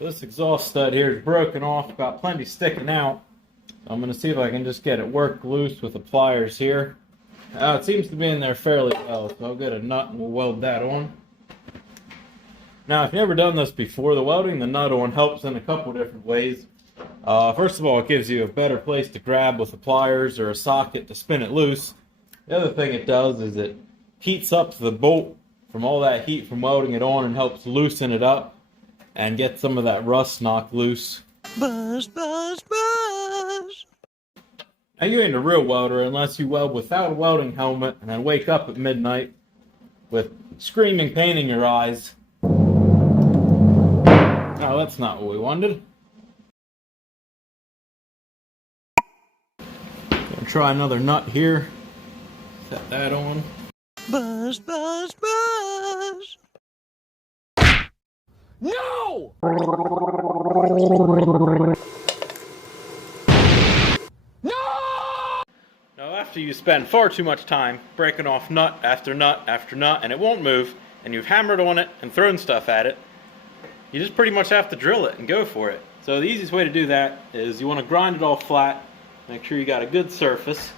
This exhaust stud here is broken off, got plenty sticking out. I'm going to see if I can just get it worked loose with the pliers here. It seems to be in there fairly well, so I'll get a nut and we'll weld that on. Now, if you've never done this before, the welding the nut on helps in a couple different ways. First of all, it gives you a better place to grab with the pliers or a socket to spin it loose. The other thing it does is it heats up the bolt from all that heat from welding it on and helps loosen it up and get some of that rust knocked loose. Buzz, buzz, buzz. Now, you ain't a real welder unless you weld without a welding helmet and then wake up at midnight with screaming pain in your eyes. No, that's not what we wanted. Gonna try another nut here. Set that on. Buzz, buzz, buzz. No! Now, after you spend far too much time breaking off nut after nut after nut and it won't move, and you've hammered on it and thrown stuff at it, you just pretty much have to drill it and go for it. So the easiest way to do that is you want to grind it all flat, make sure you got a good surface.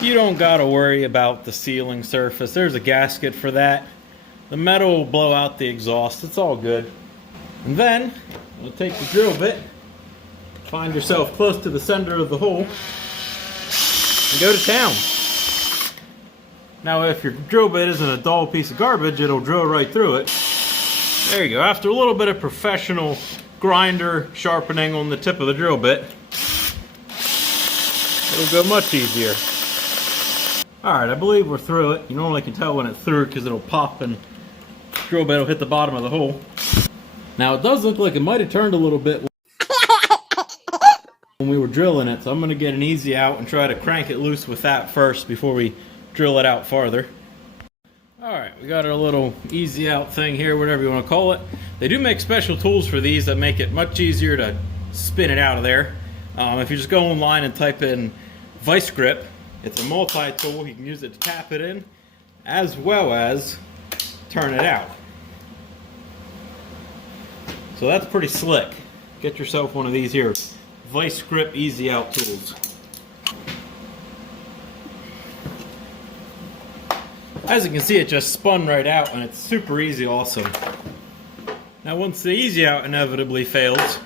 You don't got to worry about the sealing surface, there's a gasket for that. The metal will blow out the exhaust, it's all good. And then, you'll take the drill bit, find yourself close to the center of the hole, and go to town. Now, if your drill bit isn't a dull piece of garbage, it'll drill right through it. There you go. After a little bit of professional grinder sharpening on the tip of the drill bit, it'll go much easier. Alright, I believe we're through it. You normally can tell when it's through because it'll pop and the drill bit will hit the bottom of the hole. Now, it does look like it might have turned a little bit when we were drilling it, so I'm going to get an easy out and try to crank it loose with that first before we drill it out farther. Alright, we got our little easy out thing here, whatever you want to call it. They do make special tools for these that make it much easier to spin it out of there. If you just go online and type in Vice Grip, it's a multi-tool. You can use it to tap it in as well as turn it out. So that's pretty slick. Get yourself one of these here Vice Grip easy out tools. As you can see, it just spun right out and it's super easy also. Now, once the easy out inevitably fails,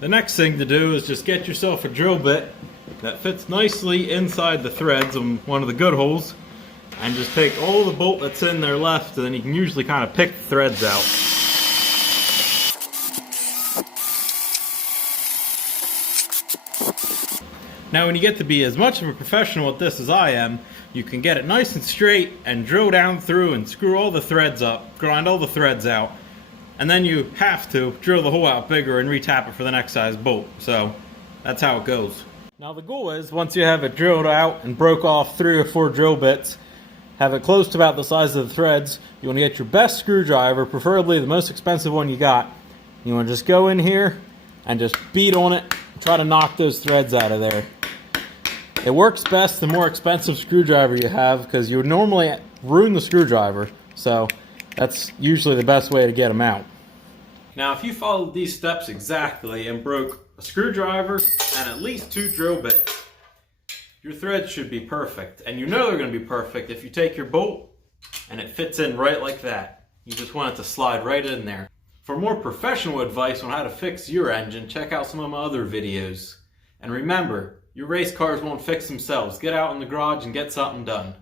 the next thing to do is just get yourself a drill bit that fits nicely inside the threads on one of the good holes, and just take all the bolt that's in there left, and then you can usually kind of pick the threads out. Now, when you get to be as much of a professional at this as I am, you can get it nice and straight and drill down through and screw all the threads up, grind all the threads out, and then you have to drill the hole out bigger and retap it for the next size bolt. So that's how it goes. Now, the goal is, once you have it drilled out and broke off 3 or 4 drill bits, have it close to about the size of the threads, you want to get your best screwdriver, preferably the most expensive one you got. You want to just go in here and just beat on it and try to knock those threads out of there. It works best the more expensive screwdriver you have, because you would normally ruin the screwdriver, so that's usually the best way to get them out. Now, if you followed these steps exactly and broke a screwdriver and at least 2 drill bits, your threads should be perfect. And you know they're going to be perfect if you take your bolt and it fits in right like that. You just want it to slide right in there. For more professional advice on how to fix your engine, check out some of my other videos. And remember, your race cars won't fix themselves. Get out in the garage and get something done.